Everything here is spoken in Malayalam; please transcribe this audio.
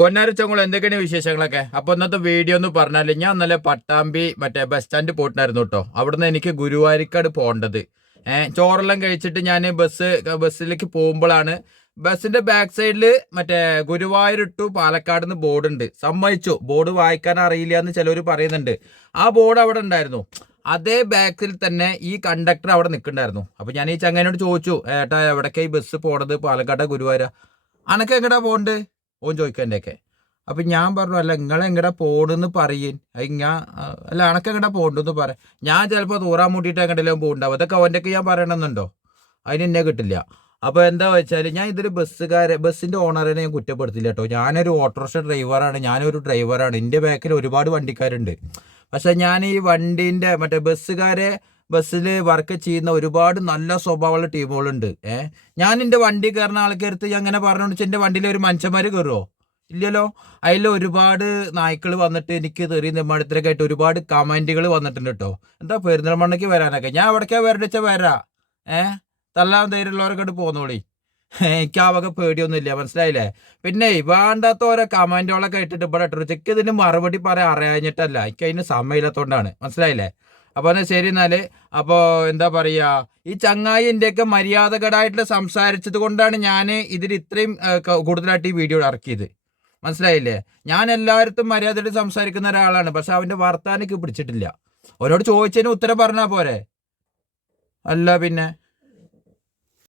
പൊന്നാര ചങ്ങോൾ എന്തൊക്കെയാണ് വിശേഷങ്ങളൊക്കെ? അപ്പൊ ഇന്നത്തെ വീഡിയോ എന്ന് പറഞ്ഞാല് ഞാൻ ഇന്നലെ പട്ടാമ്പി മറ്റേ ബസ് സ്റ്റാൻഡ് പോയിട്ടുണ്ടായിരുന്നു കേട്ടോ. അവിടുന്ന് എനിക്ക് ഗുരുവായൂരിക്കാട് പോകേണ്ടത്. ചോറെല്ലാം കഴിച്ചിട്ട് ഞാൻ ബസ്സിലേക്ക് പോകുമ്പോഴാണ് ബസ്സിന്റെ ബാക്ക് സൈഡിൽ മറ്റേ ഗുരുവായൂർ ടു പാലക്കാട് നിന്ന് ബോർഡ് ഉണ്ട്. സമ്മതിച്ചു, ബോർഡ് വായിക്കാൻ അറിയില്ല എന്ന് ചിലവർ പറയുന്നുണ്ട്. ആ ബോർഡ് അവിടെ ഉണ്ടായിരുന്നു. അതേ ബാക്കിൽ തന്നെ ഈ കണ്ടക്ടർ അവിടെ നിൽക്കണ്ടായിരുന്നു. അപ്പൊ ഞാൻ ഈ ചങ്ങനോട് ചോദിച്ചു, ഏട്ടാ എവിടേക്കാ ഈ ബസ് പോണത്? പാലക്കാട് ഗുരുവായൂരാ. അനക്ക് എങ്ങടാ പോണ്ട്? ഓൻ ചോദിക്കൻ്റെയൊക്കെ. അപ്പൊ ഞാൻ പറഞ്ഞു, അല്ല നിങ്ങളെങ്ങടാ പോണെന്ന് പറയും. ഞാൻ അല്ല അനക്കെങ്ങടാ പോണ്ടെന്ന് പറ. ഞാൻ ചിലപ്പോൾ തൂറാൻ മുട്ടിയിട്ട് എങ്ങടെല്ലാം പോകുന്നുണ്ടാവും. അതൊക്കെ അവൻ്റെയൊക്കെ ഞാൻ പറയണമെന്നുണ്ടോ? അതിന് എന്നെ കിട്ടില്ല. അപ്പൊ എന്താ വെച്ചാൽ ഞാൻ ഇതൊരു ബസ്സിന്റെ ഓണറിനെ ഞാൻ കുറ്റപ്പെടുത്തില്ല കേട്ടോ. ഞാനൊരു ഓട്ടോറിക്ഷ ഡ്രൈവറാണ്, ഞാനൊരു ഡ്രൈവറാണ്. എൻ്റെ ബാക്കിൽ ഒരുപാട് വണ്ടിക്കാരുണ്ട്. പക്ഷെ ഞാൻ ഈ വണ്ടീൻ്റെ മറ്റേ ബസ്സിൽ വർക്ക് ചെയ്യുന്ന ഒരുപാട് നല്ല സ്വഭാവമുള്ള ടീമുകളുണ്ട്. ഞാൻ എൻ്റെ വണ്ടി കയറുന്ന ആൾക്കാർക്ക് അങ്ങനെ പറഞ്ഞോണ്ട് വെച്ചാൽ എൻ്റെ വണ്ടിയിൽ ഒരു മനുഷ്യന്മാർ കയറുമോ? ഇല്ലല്ലോ. അതിൽ ഒരുപാട് നായ്ക്കൾ വന്നിട്ട് എനിക്ക് തെറി നെമ്മടത്തിലൊക്കെ ആയിട്ട് ഒരുപാട് കമന്റുകൾ വന്നിട്ടുണ്ട് കേട്ടോ. എന്താ പെരുന്തൽമണ്ണയ്ക്ക് വരാനൊക്കെ? ഞാൻ എവിടേക്കാ വരടിച്ച വരാ. തല്ലാൻ ധൈര്യമുള്ളവരൊക്കെ പോന്നോളി. എനിക്ക് ആ വക പേടിയൊന്നുമില്ല, മനസ്സിലായില്ലേ? പിന്നെ വേണ്ടാത്ത ഓരോ കമന്റുകളൊക്കെ ഇട്ടിട്ട് ഇവിടെ ഇട്ടു. ചെക്ക് ഇതിന് മറുപടി പറയാൻ അറിയാഞ്ഞിട്ടല്ല, എനിക്ക് അതിന് സമയമില്ലാത്തതുകൊണ്ടാണ്, മനസ്സിലായില്ലേ? അപ്പൊ എന്നാ ശരി എന്നാല്. അപ്പോ എന്താ പറയാ, ഈ ചങ്ങായി എന്റെയൊക്കെ മര്യാദകേടായിട്ട് സംസാരിച്ചത് കൊണ്ടാണ് ഞാൻ ഇതിൽ ഇത്രയും കൂടുതലായിട്ട് ഈ വീഡിയോ ഇറക്കിയത്. മനസ്സിലായില്ലേ? ഞാൻ എല്ലാവരും മര്യാദയായിട്ട് സംസാരിക്കുന്ന ഒരാളാണ്. പക്ഷെ അവന്റെ വർത്താനക്ക് പിടിച്ചിട്ടില്ല. അവനോട് ചോദിച്ചതിന് ഉത്തരം പറഞ്ഞാ പോരെ? അല്ല പിന്നെ